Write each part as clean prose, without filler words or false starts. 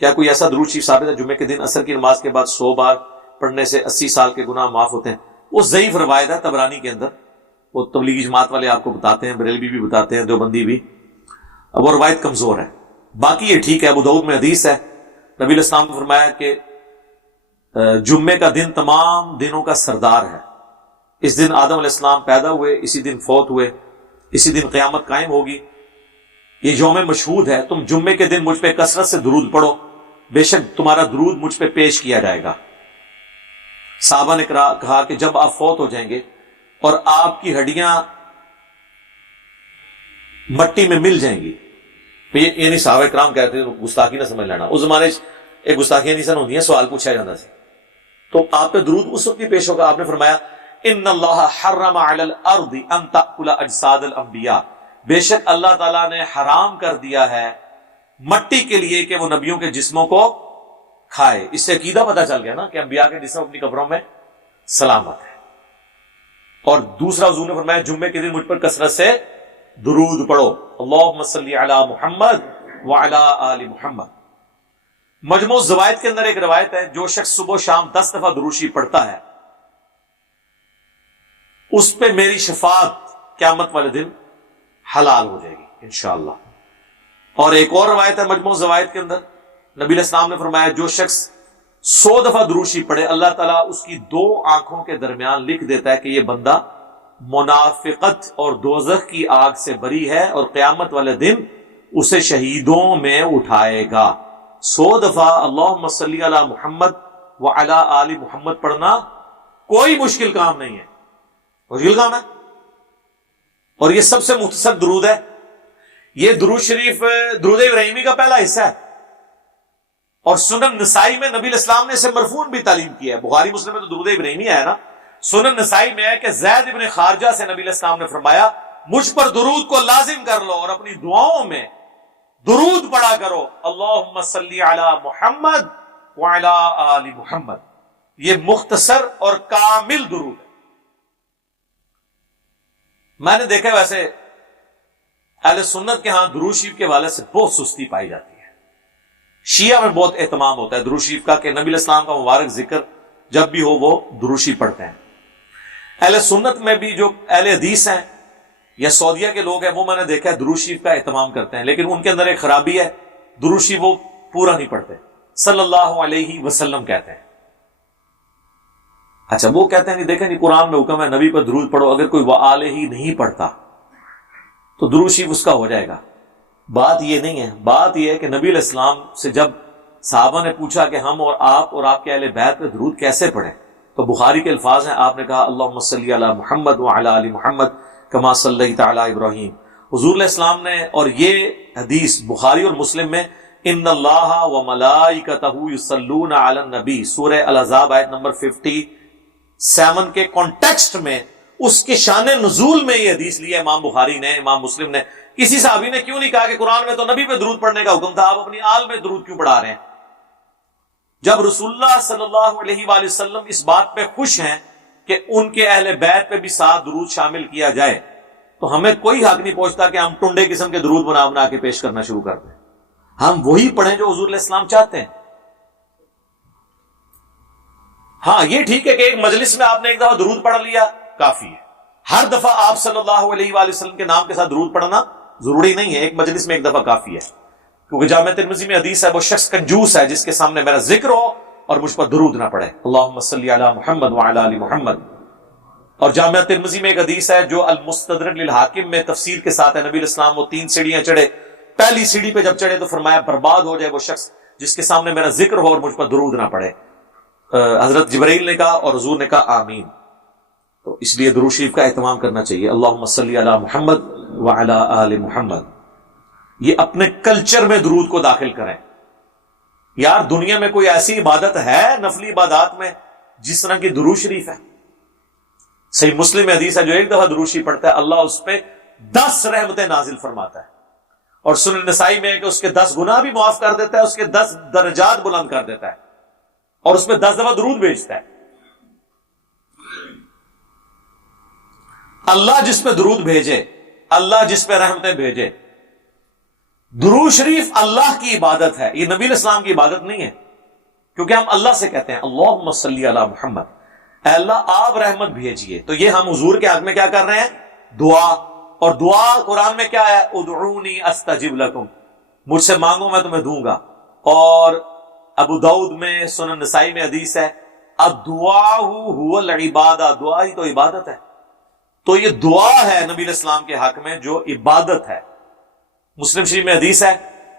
کیا کوئی ایسا درود شریف ثابت ہے جمعے کے دن عصر کی نماز کے بعد 100 بار پڑھنے سے 80 سال کے گناہ معاف ہوتے ہیں؟ وہ ضعیف روایت ہے طبرانی کے اندر، وہ تبلیغی جماعت والے آپ کو بتاتے ہیں، بریلوی بھی بتاتے ہیں، دیوبندی بھی، وہ روایت کمزور ہے۔ باقی یہ ٹھیک ہے، ابو داؤد میں حدیث ہے، نبی علیہ السلام نے فرمایا کہ جمعے کا دن تمام دنوں کا سردار ہے، اس دن آدم علیہ السلام پیدا ہوئے، اسی دن فوت ہوئے، اسی دن قیامت قائم ہوگی، یہ یوم مشہود ہے، تم جمعے کے دن مجھ پہ کثرت سے درود پڑھو، بے شک تمہارا درود مجھ پہ پیش کیا جائے گا۔ صحابہ نے کہا کہ جب آپ فوت ہو جائیں گے اور آپ کی ہڈیاں مٹی میں مل جائیں گی، یہ نہیں صحابہ کرام کہتے ہیں، گستاخی نہ سمجھ لینا، اس زمانے ایک گستاخیاں نہیں سن ہوندی ہیں، سوال پوچھا جاتا سی، تو آپ پہ درود اس وقت ہی پیش ہوگا۔ آپ نے فرمایا ان اللہ حرم علی الارض ان تأکل اجساد الانبیاء، بے شک اللہ تعالیٰ نے حرام کر دیا ہے مٹی کے لیے کہ وہ نبیوں کے جسموں کو کھائے۔ اس سے عقیدہ پتہ چل گیا نا کہ انبیاء کے جسم اپنی قبروں میں سلامت ہے۔ اور دوسرا حضور نے فرمایا جمعے کے دن مجھ پر کثرت سے درود پڑھو، اللہم صلی علی محمد وعلی آل محمد۔ مجموع الزوائد کے اندر ایک روایت ہے، جو شخص صبح و شام 10 دفعہ درود شریف پڑھتا ہے اس پہ میری شفاعت قیامت والے دن حلال ہو جائے گی انشاءاللہ۔ اور ایک اور روایت ہے مجموع الزوائد کے اندر، نبی علیہ السلام نے فرمایا جو شخص 100 دفعہ درود شریف پڑھے اللہ تعالیٰ اس کی 2 آنکھوں کے درمیان لکھ دیتا ہے کہ یہ بندہ منافقت اور دوزخ کی آگ سے بری ہے، اور قیامت والے دن اسے شہیدوں میں اٹھائے گا۔ 100 دفعہ اللہم صلی علی محمد وعلی آل محمد پڑھنا کوئی مشکل کام نہیں ہے، مشکل کام ہے، اور یہ سب سے مختصر درود ہے۔ یہ درود شریف درود ابراہیمی کا پہلا حصہ ہے، اور سنن نسائی میں نبی علیہ السلام نے اسے مرفون بھی تعلیم کیا ہے۔ بخاری مسلم میں تو درود ابراہیمی ہے نا، سنن نسائی میں ہے کہ زید ابن خارجہ سے نبی علیہ السلام نے فرمایا مجھ پر درود کو لازم کر لو اور اپنی دعاؤں میں درود پڑھا کرو، اللہم صلی علی محمد وعلی آل محمد۔ یہ مختصر اور کامل درود ہے۔ میں نے دیکھا ویسے اہل سنت کے ہاں درود شریف کے حوالے سے بہت سستی پائی جاتی ہے، شیعہ میں بہت اہتمام ہوتا ہے درود شریف کا کہ نبی علیہ السلام کا مبارک ذکر جب بھی ہو وہ درود شریف پڑھتے ہیں۔ اہل سنت میں بھی جو اہل حدیث ہیں یا سعودیہ کے لوگ ہیں وہ میں نے دیکھا ہے درود شریف کا اہتمام کرتے ہیں، لیکن ان کے اندر ایک خرابی ہے، درود شریف وہ پورا نہیں پڑھتے، صلی اللہ علیہ وسلم کہتے ہیں۔ اچھا وہ کہتے ہیں کہ دیکھیں نہیں قرآن میں حکم ہے نبی پر درود پڑھو، اگر کوئی وآلہ ہی نہیں پڑھتا تو درود شریف اس کا ہو جائے گا۔ بات یہ نہیں ہے، بات یہ ہے کہ نبی علیہ السلام سے جب صحابہ نے پوچھا کہ ہم اور آپ کے اہل بیت پہ درود کیسے پڑھیں، تو بخاری کے الفاظ ہیں، آپ نے کہا اللہم صلی علی محمد وعلی آل محمد کما صلیت علی ابراہیم۔ حضور علیہ السلام نے، اور یہ حدیث بخاری اور مسلم میں ان اللہ وملائکتہ یصلون علی النبی سورہ الاحزاب آیت نمبر 57 کے کانٹیکسٹ میں اس کے شان نزول میں یہ حدیث لی ہے امام بخاری نے، امام مسلم نے۔ کسی صحابی نے کیوں نہیں کہا کہ قرآن میں تو نبی پہ درود پڑھنے کا حکم تھا، آپ اپنی آل میں درود کیوں پڑھا رہے ہیں؟ جب رسول اللہ صلی اللہ علیہ وآلہ وسلم اس بات پہ خوش ہیں کہ ان کے اہل بیت پہ بھی 7 درود شامل کیا جائے، تو ہمیں کوئی حق نہیں پہنچتا کہ ہم ٹنڈے قسم کے درود بنا بنا کے پیش کرنا شروع کر دیں۔ ہم وہی پڑھیں جو حضور علیہ السلام چاہتے ہیں۔ ہاں یہ ٹھیک ہے کہ ایک مجلس میں آپ نے ایک دفعہ درود پڑھ لیا کافی ہے، ہر دفعہ آپ صلی اللہ علیہ وآلہ وسلم کے نام کے ساتھ درود پڑھنا ضروری نہیں ہے، ایک مجلس میں ایک دفعہ کافی ہے، کیونکہ جامع ترمذی میں حدیث ہے وہ شخص کنجوس ہے جس کے سامنے میرا ذکر ہو اور مجھ پر درود نہ پڑھے، اللہم صلی علی محمد وعلی آل محمد۔ اور جامع ترمذی میں ایک حدیث ہے جو المستدرک للحاکم میں تفسیر کے ساتھ ہے، نبی علیہ السلام وہ 3 سیڑھیاں چڑھے، پہلی سیڑھی پہ جب چڑھے تو فرمایا برباد ہو جائے وہ شخص جس کے سامنے میرا ذکر ہو اور مجھ پر درود نہ پڑھے۔ حضرت جبرائیل نے کہا اور حضور نے کہا آمین۔ تو اس لیے درود شریف کا اہتمام کرنا چاہیے، اللہم صلی علی محمد وعلی آل محمد۔ یہ اپنے کلچر میں درود کو داخل کریں۔ یار دنیا میں کوئی ایسی عبادت ہے نفلی عبادات میں جس طرح کی درود شریف ہے؟ صحیح مسلم میں حدیث ہے جو ایک دفعہ درود شریف پڑھتا ہے اللہ اس پہ 10 رحمتیں نازل فرماتا ہے، اور سنن نسائی میں ہے کہ اس کے 10 گناہ بھی معاف کر دیتا ہے، اس کے 10 درجات بلند کر دیتا ہے، اور اس میں 10 دفعہ درود بھیجتا ہے۔ اللہ جس پہ درود بھیجے، اللہ جس پہ رحمتیں بھیجے، درود شریف اللہ کی عبادت ہے، یہ نبی علیہ السلام کی عبادت نہیں ہے، کیونکہ ہم اللہ سے کہتے ہیں اللہم صلی علی محمد، اے اللہ آپ رحمت بھیجیے، تو یہ ہم حضور کے حق میں کیا کر رہے ہیں؟ دعا. اور دعا قرآن میں کیا ہے؟ ادعونی استجب لکم، مجھ سے مانگو میں تمہیں دوں گا. اور ابو داؤد میں، سنن نسائی میں حدیث ہے الدعاء هو العبادہ، دعا ہی تو عبادت ہے. تو یہ دعا ہے نبی علیہ السلام کے حق میں جو عبادت ہے. مسلم شریف میں حدیث ہے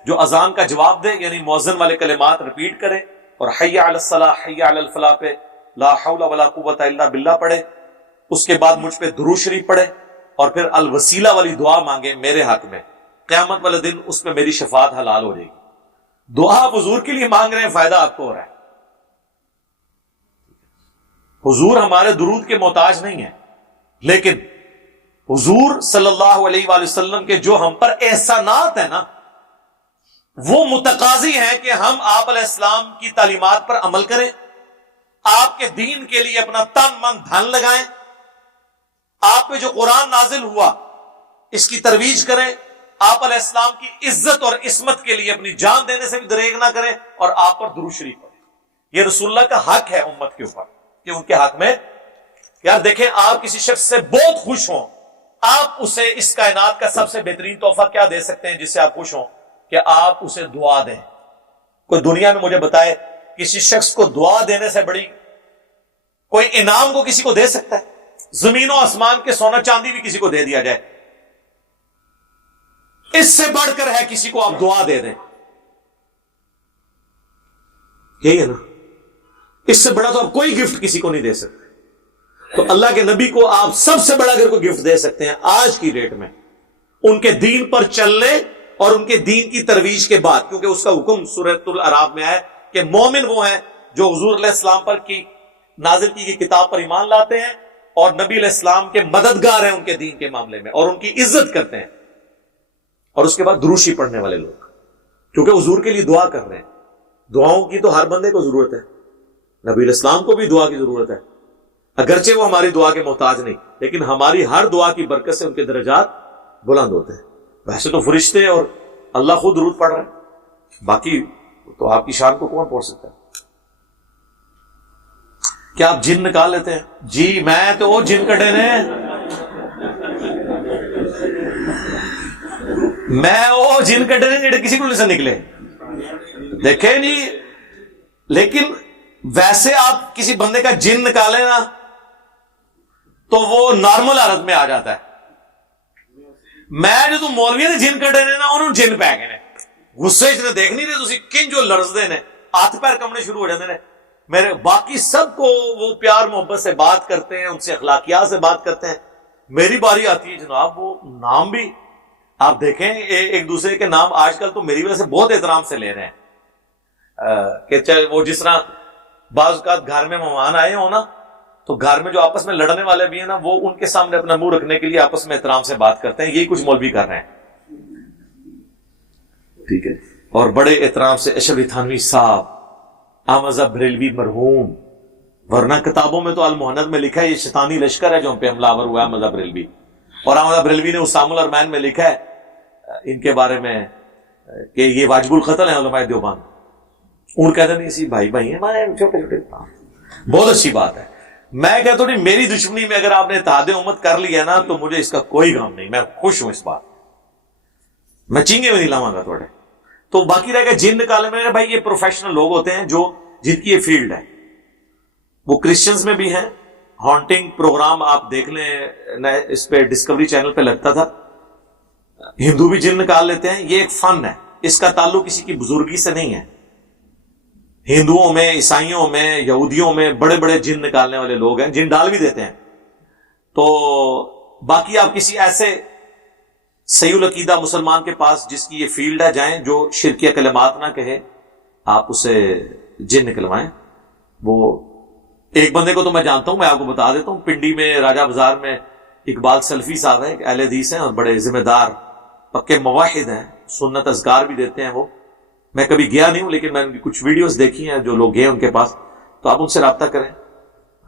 جو اذان کا جواب دے، یعنی مؤذن والے کلمات ریپیٹ کرے اور حی علی الصلاح حی علی الفلاح پہ لا حول ولا قوت الا باللہ پڑھے، اس کے بعد مجھ پہ درود شریف پڑھے اور پھر الوسیلہ والی دعا مانگے میرے حق میں، قیامت والے دن اس پہ میری شفاعت حلال ہو جائے گی. دعا آپ حضور کے لیے مانگ رہے ہیں، فائدہ آپ کو ہو رہا ہے. حضور ہمارے درود کے محتاج نہیں ہے، لیکن حضور صلی اللہ علیہ وآلہ وسلم کے جو ہم پر احسانات ہیں نا، وہ متقاضی ہیں کہ ہم آپ علیہ السلام کی تعلیمات پر عمل کریں، آپ کے دین کے لیے اپنا تن من دھن لگائیں، آپ پہ جو قرآن نازل ہوا اس کی ترویج کریں، آپ علیہ السلام کی عزت اور عصمت کے لیے اپنی جان دینے سے بھی دریغ نہ کریں، اور آپ پر درود شریف پڑھیں. یہ رسول اللہ کا حق ہے امت کے اوپر کہ ان کے حق میں. یار دیکھیں، آپ کسی شخص سے بہت خوش ہوں، آپ اسے اس کائنات کا سب سے بہترین تحفہ کیا دے سکتے ہیں جس سے آپ خوش ہوں؟ کہ آپ اسے دعا دیں. کوئی دنیا میں مجھے بتائے کسی شخص کو دعا دینے سے بڑی کوئی انعام کو کسی کو دے سکتا ہے؟ زمین و آسمان کے سونا چاندی بھی کسی کو دے دیا جائے، اس سے بڑھ کر ہے کسی کو آپ دعا دے دیں. یہی ہے نا، اس سے بڑا تو آپ کوئی گفٹ کسی کو نہیں دے سکتے. تو اللہ کے نبی کو آپ سب سے بڑا اگر کوئی گفٹ دے سکتے ہیں آج کی ڈیٹ میں، ان کے دین پر چلنے اور ان کے دین کی ترویج کے بعد، کیونکہ اس کا حکم سورۃ الاعراف میں ہے کہ مومن وہ ہیں جو حضور علیہ السلام پر کی نازل کی گئی کتاب پر ایمان لاتے ہیں اور نبی علیہ السلام کے مددگار ہیں ان کے دین کے معاملے میں اور ان کی عزت کرتے ہیں. اور اس کے بعد درود شریف پڑھنے والے لوگ، کیونکہ حضور کے لیے دعا کر رہے ہیں. دعاؤں کی تو ہر بندے کو ضرورت ہے، نبی علیہ السلام کو بھی دعا کی ضرورت ہے، اگرچہ وہ ہماری دعا کے محتاج نہیں، لیکن ہماری ہر دعا کی برکت سے ان کے درجات بلند ہوتے ہیں. ویسے تو فرشتے اور اللہ خود درود پڑھ رہے ہیں، باقی تو آپ کی شان کو کون پڑھ سکتا ہے؟ کیا آپ جن نکال لیتے ہیں؟ جی میں تو وہ جن کٹے نے، میں وہ جن کٹے نے جڑے کسی کو نہیں سے نکلے، دیکھیں نہیں. لیکن ویسے آپ کسی بندے کا جن نکالیں نا تو وہ نارمل حالت میں آ جاتا ہے. میں جو تم مولویوں نے جن کٹے نے نا انہوں جن پی گئے نے، غصے چ دیکھ نہیں رہے تسی کن جو لرزدے نے، ہاتھ پیر کمنے شروع ہو جاتے ہیں. میرے باقی سب کو وہ پیار محبت سے بات کرتے ہیں، ان سے اخلاقیات سے بات کرتے ہیں. میری باری آتی ہے جناب، وہ نام بھی آپ دیکھیں ایک دوسرے کے نام آج کل تو میری وجہ سے بہت احترام سے لے رہے ہیں. کہ چاہے وہ جس طرح بعض اوقات گھر میں مہمان آئے ہوں نا، تو گھر میں جو آپس میں لڑنے والے بھی ہیں نا، وہ ان کے سامنے اپنا منہ رکھنے کے لیے آپس میں احترام سے بات کرتے ہیں. یہی کچھ مولوی کر رہے ہیں، ٹھیک ہے. اور بڑے احترام سے اشرف تھانوی صاحب، احمد بریلوی مرحوم، ورنہ کتابوں میں تو المہند میں لکھا ہے یہ شیطانی لشکر ہے جو ہم پہ حملہ آور ہوا ہے احمد بریلوی. اور احمد بریلوی نے اسام الارمین میں لکھا ہے ان کے بارے میں کہ یہ واجب القتل ہیں علماء دیوبند. ان کہتے نہیں اسی بھائی بھائی ہیں ہمارے چھوٹے چھوٹے. بہت اچھی بات ہے. میں کہتا ہوں میری دشمنی میں اگر آپ نے اتحاد امت کر لیا نا تو مجھے اس کا کوئی غم نہیں، میں خوش ہوں اس بات، میں چینگے میں نہیں لاؤں گا تھوڑے. تو باقی رہ گیا جن نکالے میں، بھائی یہ پروفیشنل لوگ ہوتے ہیں جو جن کی یہ فیلڈ ہے. وہ کرسچنز میں بھی ہیں. ہانٹنگ پروگرام آپ دیکھ لیں، اس پہ ڈسکوری چینل پہ لگتا تھا. ہندو بھی جن نکال لیتے ہیں، یہ ایک فن ہے، اس کا تعلق کسی کی بزرگی سے نہیں ہے. ہندوؤں میں، عیسائیوں میں، یہودیوں میں بڑے بڑے جن نکالنے والے لوگ ہیں، جن ڈال بھی دیتے ہیں. تو باقی آپ کسی ایسے صحیح العقیدہ مسلمان کے پاس جس کی یہ فیلڈ ہے جائیں، جو شرکیہ کلمات نہ کہے، آپ اسے جن نکلوائیں. وہ ایک بندے کو تو میں جانتا ہوں، میں آپ کو بتا دیتا ہوں. پنڈی میں راجہ بازار میں اقبال سلفی صاحب ہیں، ایک اہل حدیث ہیں اور بڑے ذمہ دار پکے موحد ہیں، سنت اذکار بھی دیتے ہیں. وہ میں کبھی گیا نہیں ہوں لیکن میں ان کی کچھ ویڈیوز دیکھی ہیں، جو لوگ گئے ان کے پاس، تو آپ ان سے رابطہ کریں.